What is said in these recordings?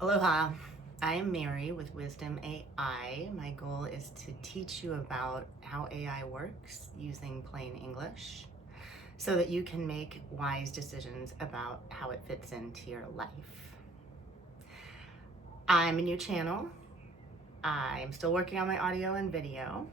Aloha, I'm Mary with Wisdom AI. My goal is to teach you about how AI works using plain English so that you can make wise decisions about how it fits into your life. I'm a new channel. I'm still working on my audio and video,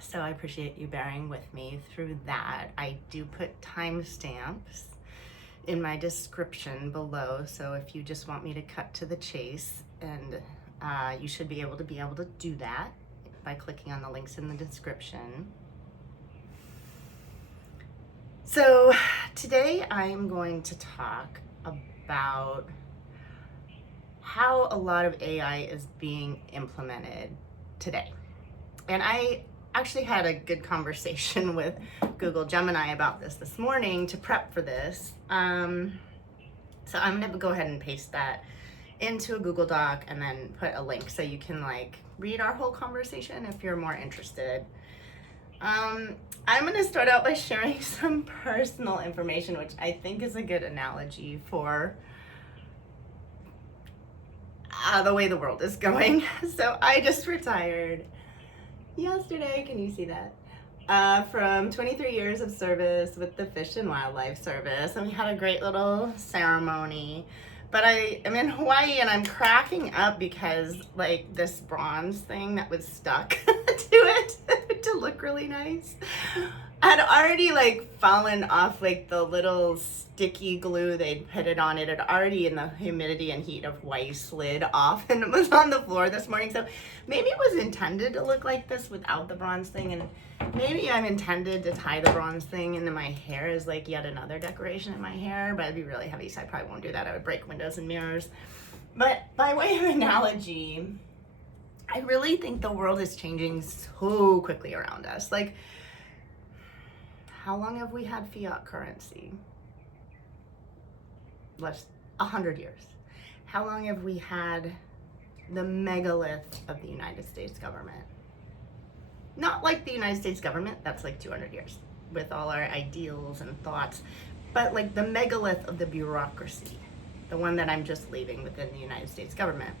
so I appreciate you bearing with me through that. I do put timestamps in my description below, so if you just want me to cut to the chase, and you should be able to do that by clicking on the links in the description. So today I'm going to talk about how a lot of AI is being implemented today. And I actually had a good conversation with Google Gemini about this morning to prep for this. So I'm gonna go ahead and paste that into a Google Doc and then put a link so you can read our whole conversation if you're more interested. I'm gonna start out by sharing some personal information, which I think is a good analogy for the way the world is going. So I just retired yesterday, can you see that? From 23 years of service with the Fish and Wildlife Service, and we had a great little ceremony. But I am in Hawaii and I'm cracking up because this bronze thing that was stuck to it to look really nice had already fallen off. The little sticky glue they'd put it on, it had already, in the humidity and heat of Hawaii, slid off and it was on the floor this morning. So maybe it was intended to look like this without the bronze thing, and maybe I'm intended to tie the bronze thing into my hair as yet another decoration in my hair, but it'd be really heavy, so I probably won't do that. I would break windows and mirrors. But by way of analogy, I really think the world is changing so quickly around us. How long have we had fiat currency? Less 100 years. How long have we had the megaliths of the United States government? Not like the United States government, that's 200 years with all our ideals and thoughts, but the megalith of the bureaucracy, the one that I'm just leaving within the United States government.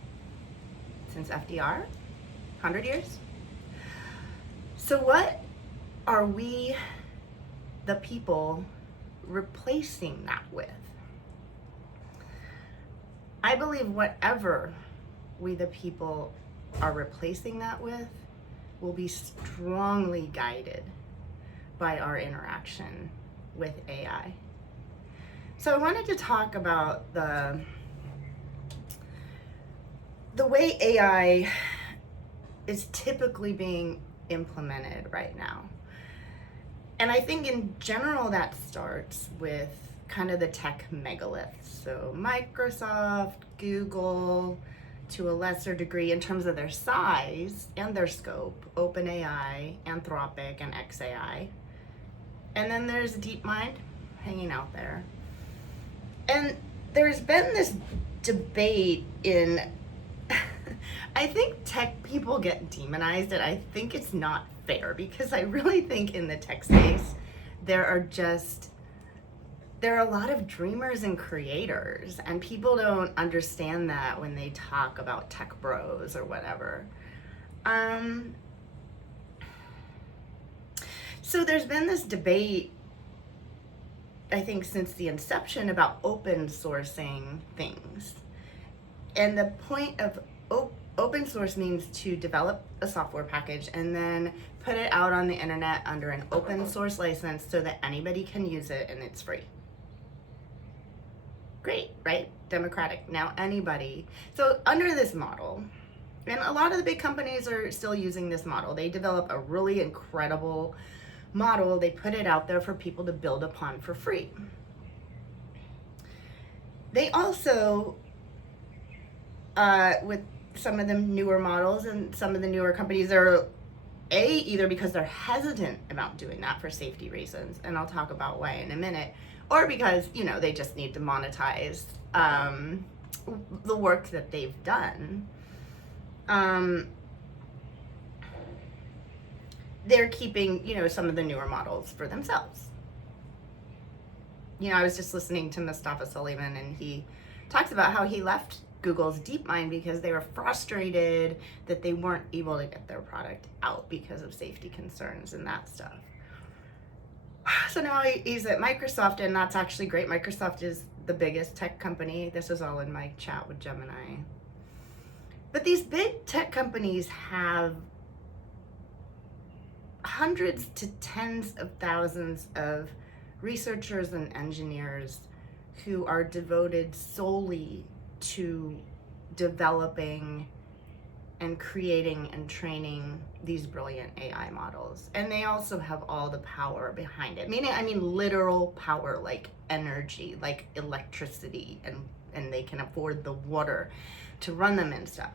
Since FDR, 100 years. So what are we, the people, replacing that with? I believe whatever we, the people, are replacing that with will be strongly guided by our interaction with AI. So I wanted to talk about the way AI is typically being implemented right now. And I think in general that starts with kind of the tech megaliths. So Microsoft, Google, to a lesser degree in terms of their size and their scope, OpenAI, Anthropic, and xAI. And then there's DeepMind hanging out there. And there's been this debate in, I think tech people get demonized, and I think it's not fair, because I really think in the tech space, there are a lot of dreamers and creators, and people don't understand that when they talk about tech bros or whatever. So there's been this debate, I think, since the inception about open sourcing things. And the point of open source means to develop a software package and then put it out on the internet under an open source license so that anybody can use it and it's free. Great, right? Democratic. Now anybody. So under this model, and a lot of the big companies are still using this model. They develop a really incredible model. They put it out there for people to build upon for free. They also, with some of the newer models and some of the newer companies, are either because they're hesitant about doing that for safety reasons, and I'll talk about why in a minute, or because they just need to monetize the work that they've done. They're keeping some of the newer models for themselves. I was just listening to Mustafa Suleyman, and he talks about how he left Google's DeepMind because they were frustrated that they weren't able to get their product out because of safety concerns and that stuff. So now he's at Microsoft, and that's actually great. Microsoft is the biggest tech company. This was all in my chat with Gemini. But these big tech companies have hundreds to tens of thousands of researchers and engineers who are devoted solely to developing and creating and training these brilliant AI models. And they also have all the power behind it. I mean literal power, like energy, like electricity, and they can afford the water to run them and stuff.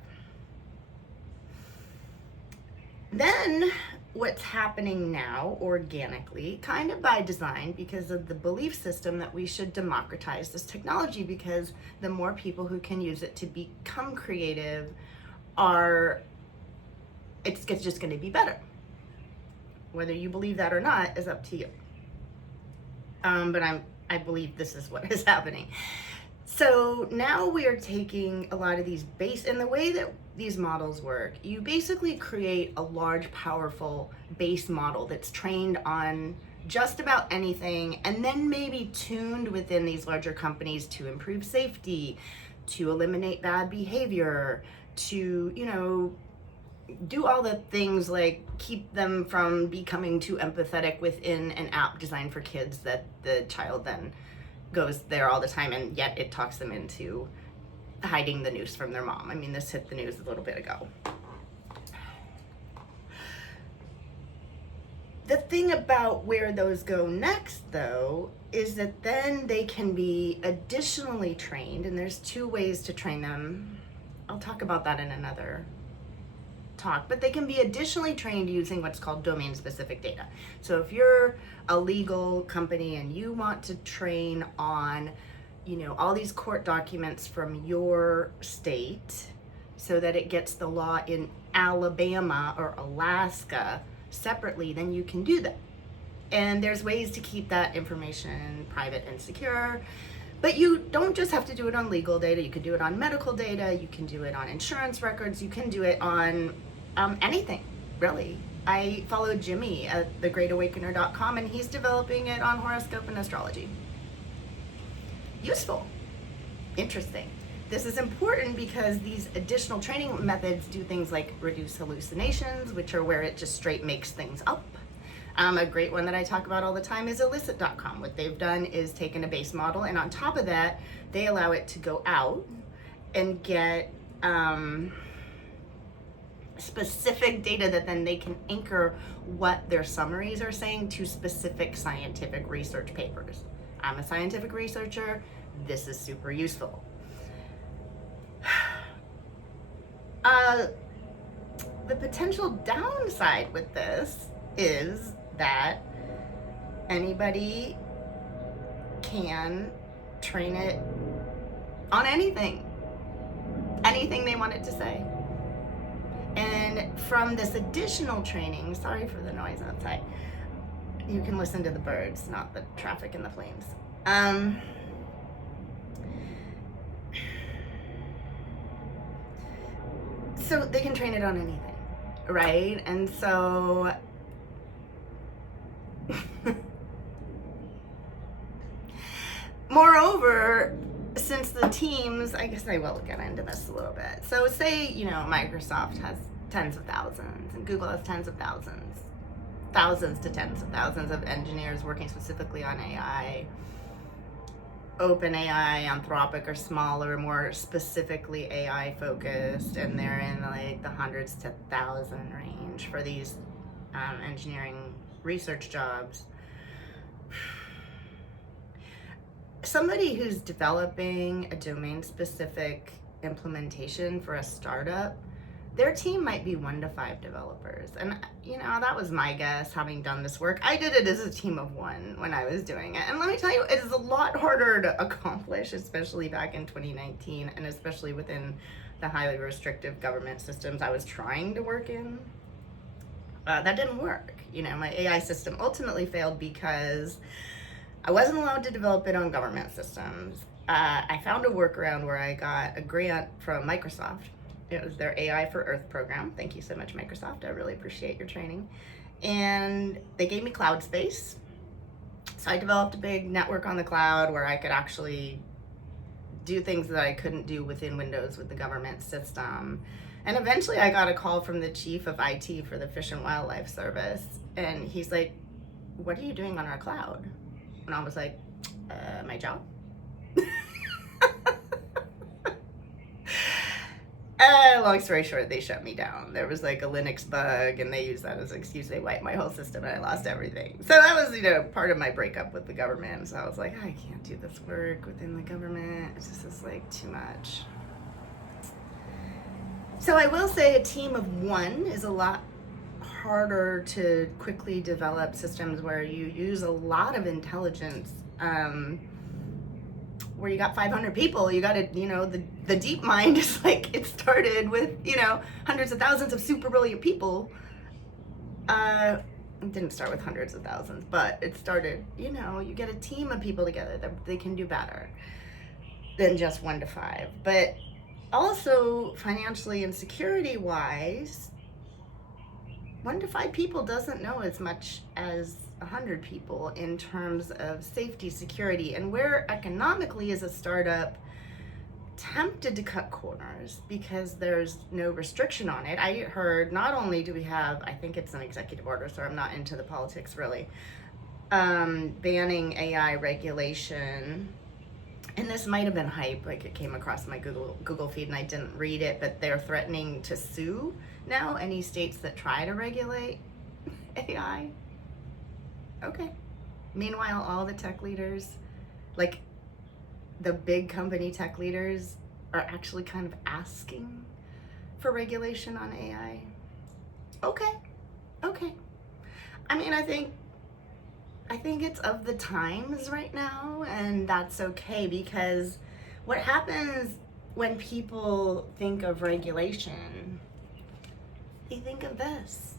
Then what's happening now organically, kind of by design, because of the belief system that we should democratize this technology, because the more people who can use it to become creative it's just going to be better. Whether you believe that or not is up to you. But I believe this is what is happening. So now we are taking a lot of these and the way that these models work, you basically create a large, powerful base model that's trained on just about anything, and then maybe tuned within these larger companies to improve safety, to eliminate bad behavior, to, do all the things like keep them from becoming too empathetic within an app designed for kids that the child then goes there all the time, and yet it talks them into hiding the news from their mom. I mean, this hit the news a little bit ago. The thing about where those go next, though, is that then they can be additionally trained, and there's two ways to train them. I'll talk about that in another talk, but they can be additionally trained using what's called domain-specific data. So if you're a legal company and you want to train on, all these court documents from your state so that it gets the law in Alabama or Alaska separately, then you can do that. And there's ways to keep that information private and secure. But you don't just have to do it on legal data. You can do it on medical data. You can do it on insurance records. You can do it on anything, really. I follow Jimmy at thegreatawakener.com, and he's developing it on horoscope and astrology. Useful. Interesting. This is important because these additional training methods do things like reduce hallucinations, which are where it just straight makes things up. A great one that I talk about all the time is illicit.com. What they've done is taken a base model, and on top of that, they allow it to go out and get specific data that then they can anchor what their summaries are saying to specific scientific research papers. I'm a scientific researcher. This is super useful. The potential downside with this is that anybody can train it on anything they want it to say. And from this additional training, sorry for the noise outside, you can listen to the birds, not the traffic and the flames. So they can train it on anything, right? And so moreover, since the teams, I guess I will get into this a little bit. So say, Microsoft has tens of thousands and Google has tens of thousands to tens of thousands of engineers working specifically on AI. OpenAI, Anthropic are smaller, more specifically AI focused, and they're in like the hundreds to thousand range for these engineering research jobs. Somebody who's developing a domain-specific implementation for a startup, their team might be 1 to 5 developers. And, that was my guess, having done this work. I did it as a team of 1 when I was doing it. And let me tell you, it is a lot harder to accomplish, especially back in 2019, and especially within the highly restrictive government systems I was trying to work in. That didn't work. My AI system ultimately failed because I wasn't allowed to develop it on government systems. I found a workaround where I got a grant from Microsoft. It was their AI for Earth program. Thank you so much, Microsoft. I really appreciate your training. And they gave me cloud space. So I developed a big network on the cloud where I could actually do things that I couldn't do within Windows with the government system. And eventually I got a call from the chief of IT for the Fish and Wildlife Service. And he's like, "What are you doing on our cloud?" And I was like, my job. Long story short, they shut me down. There was like a Linux bug and they used that as an excuse. They wiped my whole system and I lost everything. So that was, part of my breakup with the government. So I was like, I can't do this work within the government. It's just like too much. So I will say a team of one is a lot harder to quickly develop systems where you use a lot of intelligence. Where you got 500 people, you got to, the DeepMind is like, it started with, hundreds of thousands of super brilliant people. It didn't start with hundreds of thousands, but it started, you get a team of people together that they can do better than just 1 to 5. But also financially and security wise, 1 to 5 people doesn't know as much as 100 people in terms of safety, security, and where economically as a startup tempted to cut corners because there's no restriction on it. I heard not only do we have, I think it's an executive order, so I'm not into the politics really, banning AI regulation. And this might have been hype, like it came across my Google feed and I didn't read it, but they're threatening to sue now any states that try to regulate AI. Okay. Meanwhile, all the tech leaders, like the big company tech leaders, are actually kind of asking for regulation on AI. Okay. I mean, I think it's of the times right now, and that's okay, because what happens when people think of regulation, they think of this.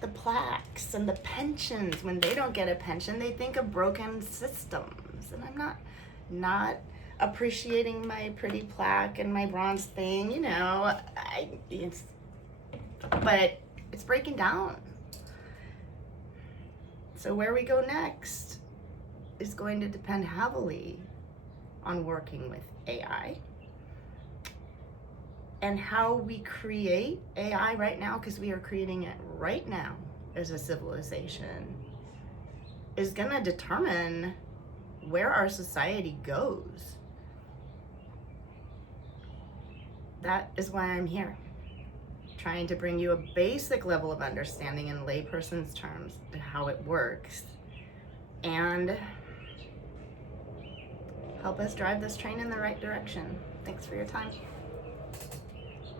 The plaques and the pensions. When they don't get a pension, they think of broken systems. And I'm not appreciating my pretty plaque and my bronze thing, but it's breaking down. So where we go next is going to depend heavily on working with AI. And how we create AI right now, because we are creating it right now as a civilization, is gonna determine where our society goes. That is why I'm here, trying to bring you a basic level of understanding in layperson's terms to how it works and help us drive this train in the right direction. Thanks for your time.